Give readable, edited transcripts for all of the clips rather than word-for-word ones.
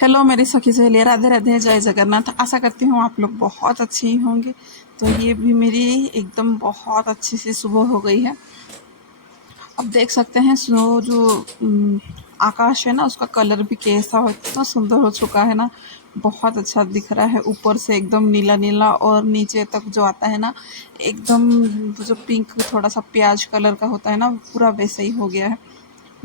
Hello मेरी सखी सहेली, राधे राधे, जय जगन्नाथ। आशा करती हूँ आप लोग बहुत अच्छे ही होंगे। तो ये भी मेरी एकदम बहुत अच्छी सी सुबह हो गई है। अब देख सकते हैं स्नो जो आकाश है ना, उसका कलर भी कैसा हो, इतना सुंदर हो चुका है ना। बहुत अच्छा दिख रहा है, ऊपर से एकदम नीला नीला और नीचे तक जो आता है ना, एकदम जो पिंक थोड़ा सा प्याज कलर का होता है ना, पूरा वैसा ही हो गया है।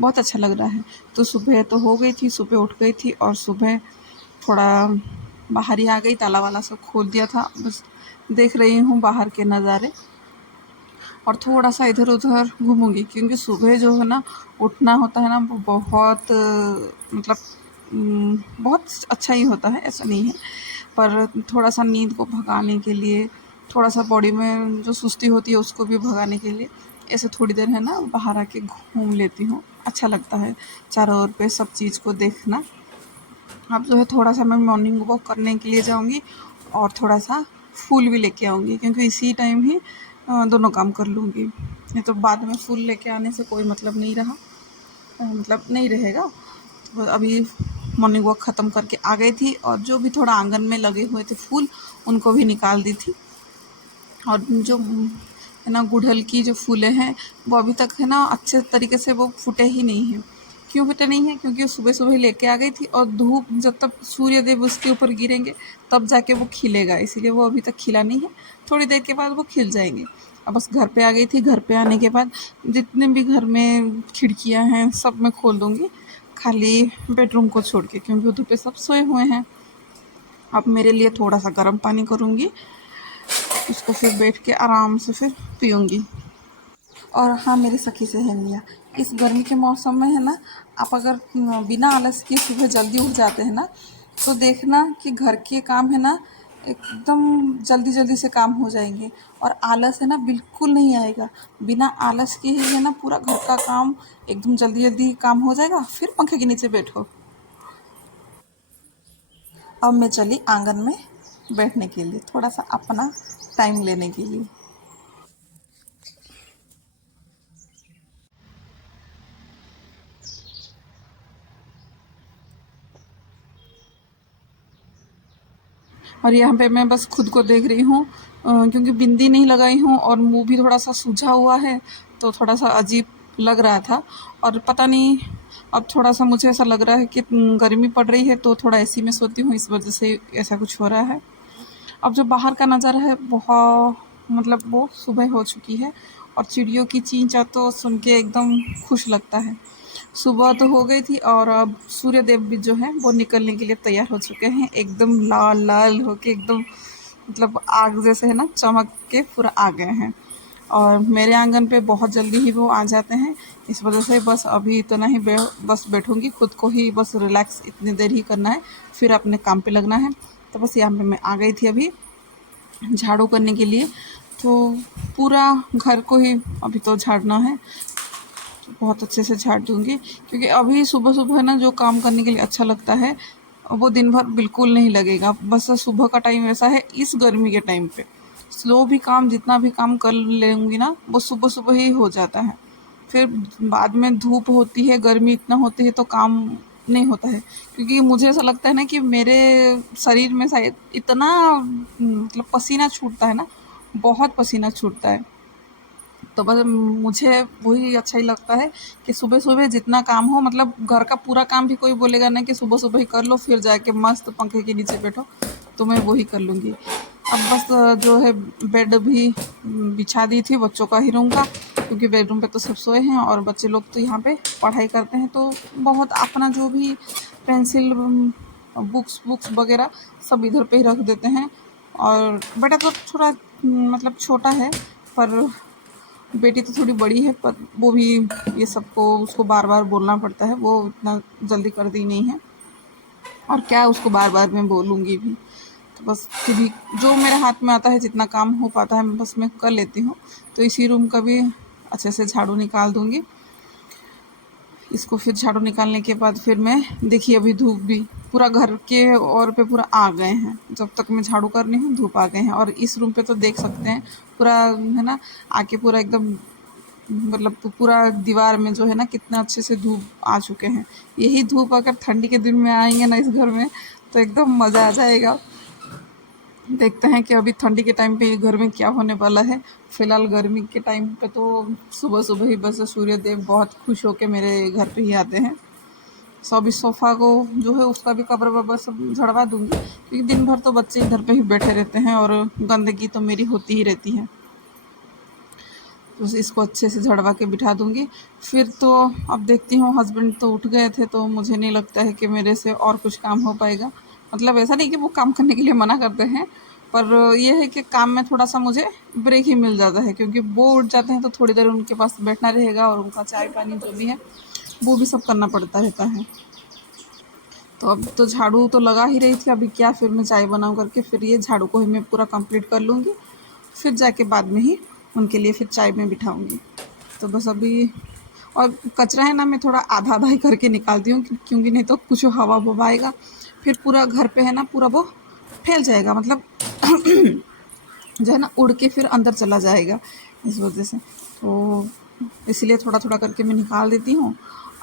बहुत अच्छा लग रहा है। तो सुबह तो हो गई थी, सुबह उठ गई थी और सुबह थोड़ा बाहर ही आ गई, ताला वाला सब खोल दिया था। बस देख रही हूँ बाहर के नज़ारे और थोड़ा सा इधर उधर घूमूंगी, क्योंकि सुबह जो है ना उठना होता है ना, वो बहुत मतलब बहुत अच्छा ही होता है, ऐसा नहीं है। पर थोड़ा सा नींद को भगाने के लिए, थोड़ा सा बॉडी में जो सुस्ती होती है उसको भी भगाने के लिए, ऐसे थोड़ी देर है ना बाहर आके घूम लेती हूँ। अच्छा लगता है चारों ओर पे सब चीज़ को देखना। अब जो है थोड़ा सा मैं मॉर्निंग वॉक करने के लिए जाऊंगी और थोड़ा सा फूल भी लेके आऊंगी, क्योंकि इसी टाइम ही दोनों काम कर लूँगी। नहीं तो बाद में फूल लेके आने से कोई मतलब नहीं रहा, मतलब नहीं रहेगा। तो अभी मॉर्निंग वॉक ख़त्म करके आ गई थी और जो भी थोड़ा आंगन में लगे हुए थे फूल, उनको भी निकाल दी थी। और जो है ना गुड़हल की जो फूलें हैं, वो अभी तक है ना अच्छे तरीके से वो फूटे ही नहीं हैं। क्यों फूटे नहीं हैं? क्योंकि सुबह सुबह लेके आ गई थी और धूप जब तक सूर्यदेव उसके ऊपर गिरेंगे तब जाके वो खिलेगा, इसीलिए वो अभी तक खिला नहीं है। थोड़ी देर के बाद वो खिल जाएंगे। अब बस घर पे आ गई थी, घर पे आने के बाद जितने भी घर में खिड़कियां हैं सब मैं खोल दूंगी, खाली बेडरूम को छोड़ के, क्योंकि उधर पे सब सोए हुए हैं। अब मेरे लिए थोड़ा सा गर्म पानी करूँगी, उसको फिर बैठ के आराम से फिर पीऊँगी। और हाँ मेरी सखी सहेलियाँ, इस गर्मी के मौसम में है ना, आप अगर बिना आलस के सुबह जल्दी उठ जाते हैं ना, तो देखना कि घर के काम है ना एकदम जल्दी जल्दी से काम हो जाएंगे। और आलस है ना बिल्कुल नहीं आएगा। बिना आलस के ही है ना पूरा घर का काम एकदम जल्दी जल्दी काम हो जाएगा। फिर पंखे के नीचे बैठो। अब मैं चली आंगन में बैठने के लिए, थोड़ा सा अपना टाइम लेने के लिए। और यहाँ पे मैं बस खुद को देख रही हूँ, क्योंकि बिंदी नहीं लगाई हूँ और मुंह भी थोड़ा सा सूझा हुआ है, तो थोड़ा सा अजीब लग रहा था। और पता नहीं, अब थोड़ा सा मुझे ऐसा लग रहा है कि गर्मी पड़ रही है, तो थोड़ा एसी में सोती हूँ, इस वजह से ऐसा कुछ हो रहा है। अब जो बाहर का नज़ारा है बहुत, मतलब वो सुबह हो चुकी है और चिड़ियों की चीं-चाँ तो सुन के एकदम खुश लगता है। सुबह तो हो गई थी और अब सूर्य देव भी जो है वो निकलने के लिए तैयार हो चुके हैं, एकदम लाल लाल होके, एकदम मतलब आग जैसे है ना चमक के पूरा आ गए हैं। और मेरे आंगन पे बहुत जल्दी ही वो आ जाते हैं, इस वजह से बस अभी इतना ही बस बैठूंगी, खुद को ही बस रिलैक्स इतनी देर ही करना है, फिर अपने काम पे लगना है। तो बस यहाँ पे मैं आ गई थी अभी झाड़ू करने के लिए। तो पूरा घर को ही अभी तो झाड़ना है, तो बहुत अच्छे से झाड़ दूंगी, क्योंकि अभी सुबह सुबह ना जो काम करने के लिए अच्छा लगता है वो दिन भर बिल्कुल नहीं लगेगा। बस सुबह का टाइम ऐसा है इस गर्मी के टाइम पे, स्लो भी काम जितना भी काम कर लेंगी ना वो सुबह सुबह ही हो जाता है। फिर बाद में धूप होती है, गर्मी इतना होती है, तो काम नहीं होता है। क्योंकि मुझे ऐसा लगता है ना कि मेरे शरीर में शायद इतना मतलब पसीना छूटता है ना, बहुत पसीना छूटता है। तो बस मुझे वही अच्छा ही लगता है कि सुबह सुबह जितना काम हो, मतलब घर का पूरा काम भी कोई बोलेगा नहीं कि सुबह सुबह ही कर लो, फिर जाके मस्त पंखे के नीचे बैठो, तो मैं वही कर लूँगी। अब बस जो है बेड भी बिछा दी थी बच्चों का ही रूम का, क्योंकि बेडरूम पे तो सब सोए हैं और बच्चे लोग तो यहाँ पे पढ़ाई करते हैं, तो बहुत अपना जो भी पेंसिल बुक्स बुक्स वगैरह सब इधर पे ही रख देते हैं। और बेटा तो थोड़ा मतलब छोटा है, पर बेटी तो थोड़ी बड़ी है, पर वो भी ये सबको उसको बार बार बोलना पड़ता है, वो इतना जल्दी कर दी नहीं है। और क्या उसको बार बार मैं बोलूँगी भी, तो बस फिर भी जो मेरे हाथ में आता है, जितना काम हो पाता है बस मैं कर लेती हूँ। तो इसी रूम का भी अच्छे से झाड़ू निकाल दूँगी। इसको फिर झाड़ू निकालने के बाद फिर मैं देखिए अभी धूप भी पूरा घर के और पे पूरा आ गए हैं, जब तक मैं झाड़ू कर रही हूँ धूप आ गए हैं। और इस रूम पे तो देख सकते हैं पूरा है ना, आके पूरा एकदम मतलब पूरा दीवार में जो है ना कितना अच्छे से धूप आ चुके हैं। यही धूप अगर ठंडी के दिन में आएंगे ना इस घर में तो एकदम मज़ा आ जाएगा। देखते हैं कि अभी ठंडी के टाइम पे ये घर में क्या होने वाला है। फिलहाल गर्मी के टाइम पे तो सुबह सुबह ही बस सूर्य देव बहुत खुश होके मेरे घर पे ही आते हैं। सो अभी सोफ़ा को जो है उसका भी कवर ववर सब झड़वा दूंगी, क्योंकि दिन भर तो बच्चे इधर पे ही बैठे रहते हैं और गंदगी तो मेरी होती ही रहती है। तो इसको अच्छे से झड़वा के बिठा दूंगी। फिर तो अब देखती हूँ, हस्बैंड तो उठ गए थे तो मुझे नहीं लगता है कि मेरे से और कुछ काम हो पाएगा। मतलब ऐसा नहीं कि वो काम करने के लिए मना करते हैं, पर ये है कि काम में थोड़ा सा मुझे ब्रेक ही मिल जाता है, क्योंकि वो उठ जाते हैं तो थोड़ी देर उनके पास बैठना रहेगा और उनका चाय पानी जो भी है वो भी सब करना पड़ता रहता है। तो अब तो झाड़ू तो लगा ही रही थी, अभी क्या फिर मैं चाय बनाऊँ करके फिर ये झाड़ू को ही मैं पूरा कंप्लीट कर लूँगी। फिर जाके बाद में ही उनके लिए फिर चाय में बिठाऊँगी। तो बस अभी और कचरा है ना मैं थोड़ा आधा आधा ही करके निकालती हूँ, क्योंकि नहीं तो कुछ हवा ववा आएगा फिर पूरा घर पे है ना पूरा वो फैल जाएगा, मतलब जो है ना उड़ के फिर अंदर चला जाएगा इस वजह से। तो इसलिए थोड़ा थोड़ा करके मैं निकाल देती हूँ।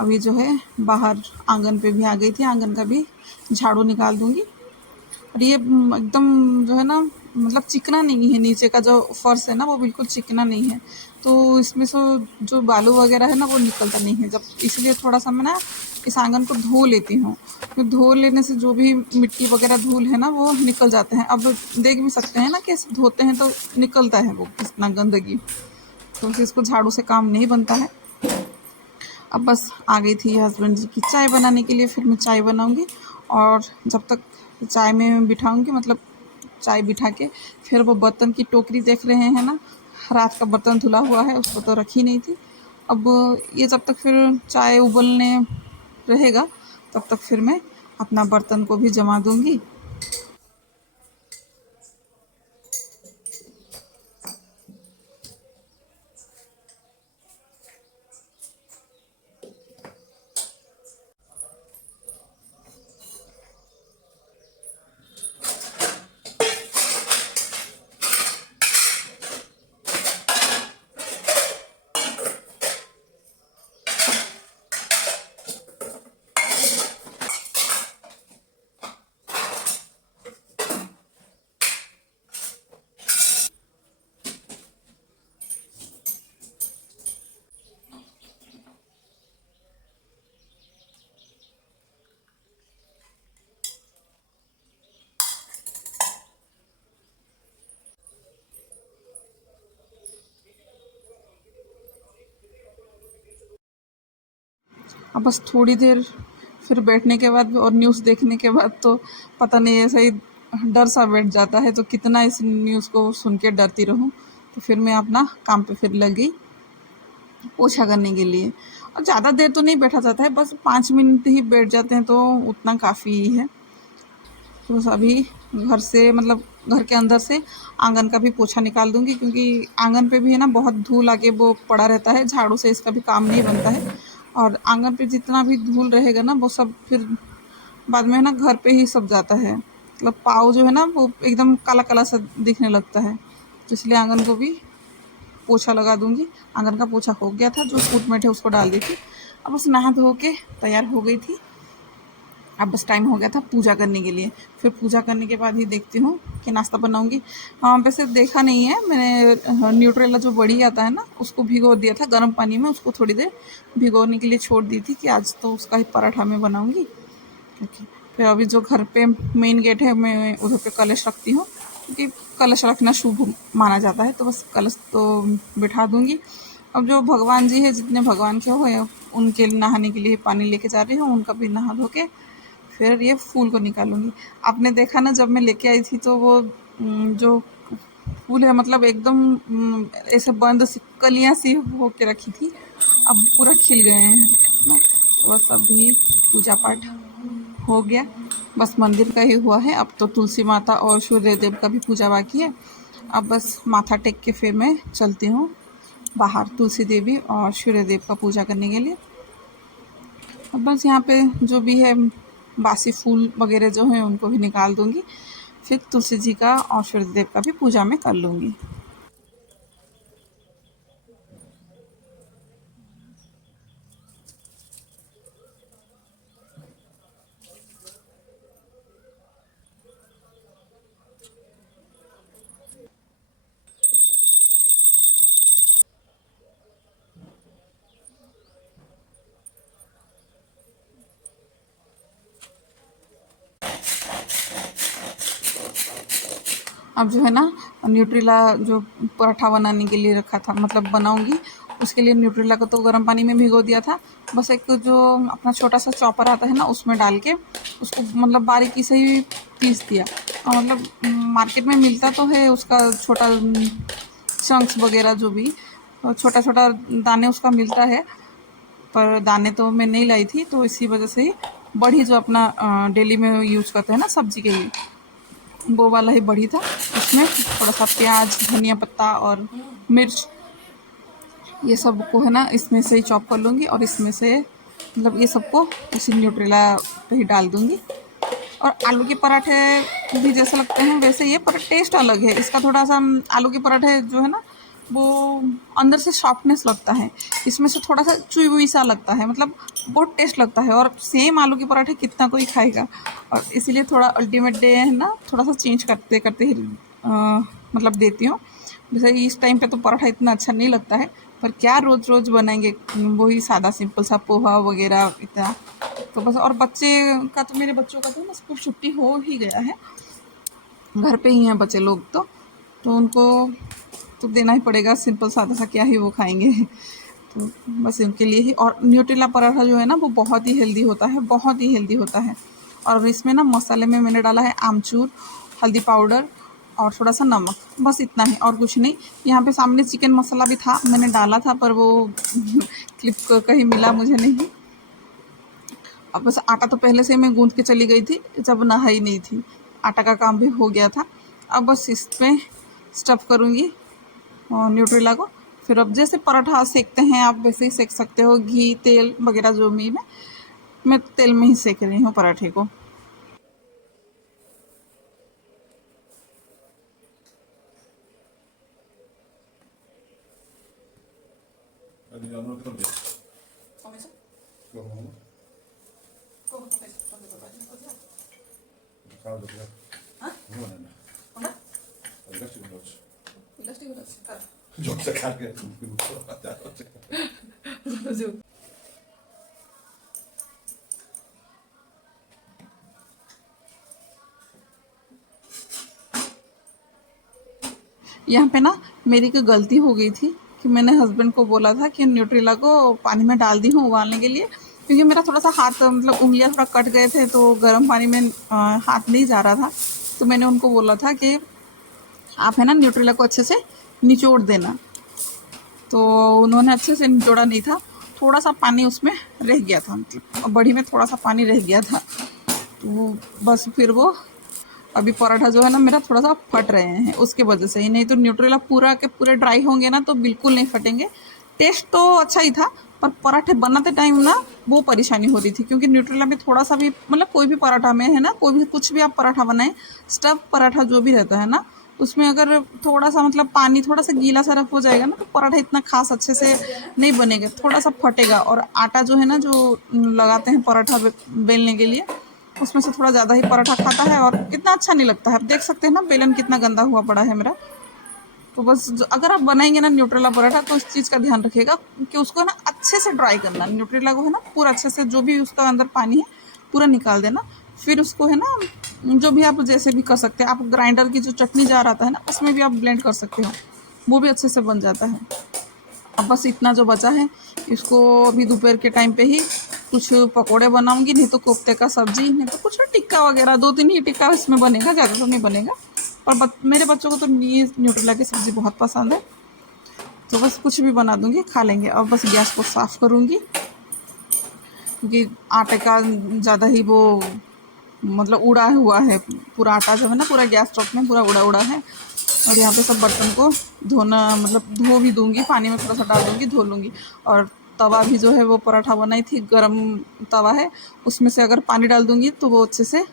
अभी जो है बाहर आंगन पे भी आ गई थी, आंगन का भी झाड़ू निकाल दूँगी। और ये एकदम जो है ना मतलब चिकना नहीं है, नीचे का जो फर्श है ना वो बिल्कुल चिकना नहीं है, तो इसमें से जो बालू वगैरह है ना वो निकलता नहीं है जब, इसलिए थोड़ा सा मैं ना इस आंगन को धो लेती हूँ। तो धो लेने से जो भी मिट्टी वगैरह धूल है ना वो निकल जाते हैं। अब देख भी सकते हैं ना कैसे धोते हैं तो निकलता है वो कितना गंदगी। तो इसको झाड़ू से काम नहीं बनता है। अब बस आ गई थी हस्बैंड जी की चाय बनाने के लिए, फिर मैं चाय बनाऊंगी और जब तक चाय में बिठाऊंगी, मतलब चाय बिठा के फिर वो बर्तन की टोकरी देख रहे हैं ना, रात का बर्तन धुला हुआ है उसको तो रखी नहीं थी। अब ये जब तक फिर चाय उबलने रहेगा तब तक फिर मैं अपना बर्तन को भी जमा दूंगी। अब बस थोड़ी देर फिर बैठने के बाद और न्यूज़ देखने के बाद तो पता नहीं ऐसा ही डर सा बैठ जाता है, तो कितना इस न्यूज़ को सुन के डरती रहूं। तो फिर मैं अपना काम पे फिर लगी पोछा करने के लिए। और ज़्यादा देर तो नहीं बैठा जाता है, बस 5 मिनट ही बैठ जाते हैं तो उतना काफ़ी ही है। तो बस अभी घर से मतलब घर के अंदर से आंगन का भी पोछा निकाल दूंगी, क्योंकि आंगन पे भी है ना बहुत धूल आके वो पड़ा रहता है, झाड़ू से इसका भी काम नहीं बनता है। और आंगन पे जितना भी धूल रहेगा ना वो सब फिर बाद में है ना घर पे ही सब जाता है, मतलब पाव जो है ना वो एकदम काला काला सा दिखने लगता है। तो इसलिए आंगन को भी पोछा लगा दूंगी। आंगन का पोछा हो गया था, जो फूट मैट है उसको डाल दी थी। अब बस नहा धो के तैयार हो गई थी। अब बस टाइम हो गया था पूजा करने के लिए। फिर पूजा करने के बाद ही देखती हूँ कि नाश्ता बनाऊंगी। हाँ वैसे देखा नहीं है मैंने, न्यूट्रेला जो बड़ी आता है ना उसको भिगो दिया था गर्म पानी में, उसको थोड़ी देर भिगोने के लिए छोड़ दी थी कि आज तो उसका ही पराठा मैं बनाऊंगी। ओके। फिर अभी जो घर पे मेन गेट है मैं उधर पे कलश रखती हूँ, क्योंकि कलश रखना शुभ माना जाता है, तो बस कलश तो बिठा दूंगी। अब जो भगवान जी है जितने भगवान के हुए उनके नहाने के लिए पानी लेके जा रही हूँ, उनका भी नहा धो के फिर ये फूल को निकालूंगी। आपने देखा ना जब मैं लेके आई थी तो वो जो फूल है मतलब एकदम ऐसे बंद सी कलियां सी होके रखी थी, अब पूरा खिल गए हैं ना। तो बस अभी पूजा पाठ हो गया, बस मंदिर का ही हुआ है। अब तो तुलसी माता और सूर्य देव का भी पूजा बाकी है। अब बस माथा टेक के फिर मैं चलती हूँ बाहर तुलसी देवी और सूर्य देव का पूजा करने के लिए। अब बस यहाँ पे जो भी है बासी फूल वगैरह जो हैं उनको भी निकाल दूँगी। फिर तुलसी जी का और सूर्य देव का भी पूजा मैं कर लूँगी। अब जो है ना न्यूट्रेला जो पराठा बनाने के लिए रखा था, मतलब बनाऊंगी उसके लिए न्यूट्रेला को तो गर्म पानी में भिगो दिया था। बस एक जो अपना छोटा सा चॉपर आता है ना उसमें डाल के उसको मतलब बारीकी से ही पीस दिया। और मतलब मार्केट में मिलता तो है उसका छोटा चंक्स वगैरह जो भी छोटा छोटा दाने उसका मिलता है, पर दाने तो मैं नहीं लाई थी, तो इसी वजह से ही बड़ी जो अपना डेली में यूज करते हैं ना सब्जी के लिए, वो वाला ही बड़ी था। उसमें थोड़ा सा प्याज, धनिया पत्ता और मिर्च, ये सब को है ना इसमें से ही चॉप कर लूँगी और इसमें से मतलब ये सबको उसी न्यूट्रेला पे ही डाल दूँगी। और आलू के पराठे भी जैसे लगते हैं वैसे ये, पर टेस्ट अलग है इसका थोड़ा सा। आलू के पराठे जो है ना वो अंदर से सॉफ्टनेस लगता है, इसमें से थोड़ा सा चुई हुई सा लगता है, मतलब बहुत टेस्ट लगता है। और सेम आलू के पराठे कितना कोई खाएगा, और इसीलिए थोड़ा अल्टीमेट डे है ना थोड़ा सा चेंज करते करते ही मतलब देती हूँ। जैसे इस टाइम पे तो पराठा इतना अच्छा नहीं लगता है, पर क्या रोज़ रोज़ बनाएंगे वही सादा सिंपल सा पोहा वगैरह इतना। तो बस, और बच्चे का तो मेरे बच्चों का तो ना स्कूल छुट्टी हो ही गया है, घर पे ही हैं बच्चे लोग, तो उनको तो देना ही पड़ेगा, सिंपल सादा सा क्या ही वो खाएंगे। तो बस उनके लिए ही। और न्यूट्रेला पराठा जो है ना वो बहुत ही हेल्दी होता है, बहुत ही हेल्दी होता है। और इसमें ना मसाले में मैंने डाला है आमचूर, हल्दी पाउडर और थोड़ा सा नमक, बस इतना ही और कुछ नहीं। यहाँ पे सामने चिकन मसाला भी था, मैंने डाला था पर वो क्लिप कहीं मिला मुझे नहीं। अब बस आटा तो पहले से मैं गूंथ के चली गई थी जब नहाई नहीं थी, आटा का काम भी हो गया था। अब बस इसमें स्टफ़ करूँगी और न्यूट्रेला को। फिर अब जैसे पराठा सेकते हैं आप वैसे ही सेक सकते हो, घी तेल वगैरह जो भी मैं तेल में ही सेक रही हूँ पराठे को। यहाँ पे ना मेरी एक गलती हो गई थी कि मैंने हस्बैंड को बोला था कि न्यूट्रेला को पानी में डाल दी हूँ उबालने के लिए, क्योंकि मेरा थोड़ा सा हाथ मतलब उंगलियाँ थोड़ा कट गए थे, तो गर्म पानी में हाथ नहीं जा रहा था। तो मैंने उनको बोला था कि आप है ना न्यूट्रेला को अच्छे से निचोड़ देना, तो उन्होंने अच्छे से निचोड़ा नहीं था, थोड़ा सा पानी उसमें रह गया था, मतलब बड़ी में थोड़ा सा पानी रह गया था। तो बस फिर वो अभी पराठा जो है ना मेरा थोड़ा सा फट रहे हैं उसके वजह से ही, नहीं तो न्यूट्रेला पूरा के पूरे ड्राई होंगे ना तो बिल्कुल नहीं फटेंगे। टेस्ट तो अच्छा ही था, पर पराठे बनाते टाइम ना वो परेशानी हो रही थी, क्योंकि न्यूट्रेला में थोड़ा सा भी मतलब कोई भी पराठा में है ना, कोई भी कुछ भी आप पराठा बनाएं, स्टफ पराठा जो भी रहता है ना उसमें अगर थोड़ा सा मतलब पानी थोड़ा सा गीला सा रफ हो जाएगा ना तो पराठा इतना खास अच्छे से नहीं बनेगा, थोड़ा सा फटेगा। और आटा जो है ना जो लगाते हैं पराठा बेलने के लिए उसमें से थोड़ा ज़्यादा ही पराठा खाता है और इतना अच्छा नहीं लगता है। आप देख सकते हैं ना बेलन कितना गंदा हुआ पड़ा है मेरा। तो बस अगर आप बनाएंगे ना न्यूट्रेला पराठा तो इस चीज़ का ध्यान रखिएगा कि उसको ना अच्छे से ड्राई करना, न्यूट्रेला को है ना पूरा अच्छे से जो भी उसका अंदर पानी है पूरा निकाल देना। फिर उसको है ना जो भी आप जैसे भी कर सकते हैं, आप ग्राइंडर की जो चटनी जार आता है ना उसमें भी आप ब्लेंड कर सकते हो, वो भी अच्छे से बन जाता है। अब बस इतना जो बचा है इसको अभी दोपहर के टाइम पे ही कुछ पकोड़े बनाऊंगी, नहीं तो कोफ्ते का सब्जी, नहीं तो कुछ टिक्का वगैरह, 2-3 ही टिक्का इसमें बनेगा, ज़्यादा तो नहीं बनेगा। पर मेरे बच्चों को तो ये न्यूट्रेला की सब्ज़ी बहुत पसंद है, तो बस कुछ भी बना दूंगी खा लेंगे। अब बस गैस को साफ़ करूँगी क्योंकि आटे का ज़्यादा ही वो मतलब उड़ा हुआ है, पूरा आटा जो है ना पूरा गैस स्टोव में पूरा उड़ा उड़ा है। और यहाँ पे सब बर्तन को धोना मतलब धो भी दूँगी, पानी में थोड़ा सा डाल दूँगी, धो लूँगी। और तवा भी जो है वो पराठा बनाई थी, गरम तवा है, उसमें से अगर पानी डाल दूँगी तो वो अच्छे से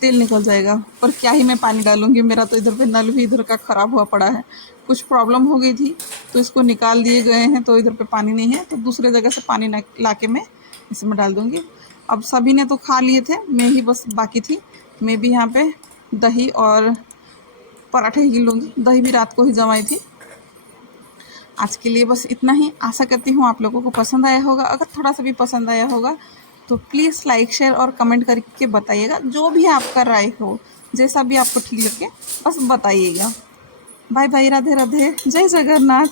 तेल निकल जाएगा। पर क्या ही मैं पानी डालूँगी, मेरा तो इधर पे नल भी इधर का ख़राब हुआ पड़ा है, कुछ प्रॉब्लम हो गई थी तो इसको निकाल दिए गए हैं, तो इधर पे पानी नहीं है, तो दूसरे जगह से पानी ला के मैं इसमें डाल दूँगी। अब सभी ने तो खा लिए थे, मैं ही बस बाकी थी। मैं भी यहाँ पे दही और पराठे ही लूँगी, दही भी रात को ही जमाई थी। आज के लिए बस इतना ही, आशा करती हूँ आप लोगों को पसंद आया होगा। अगर थोड़ा सा भी पसंद आया होगा तो प्लीज़ लाइक शेयर और कमेंट करके बताइएगा, जो भी आपका राय हो, जैसा भी आपको ठीक लगे बस बताइएगा। बाय बाय, राधे राधे, जय जगन्नाथ।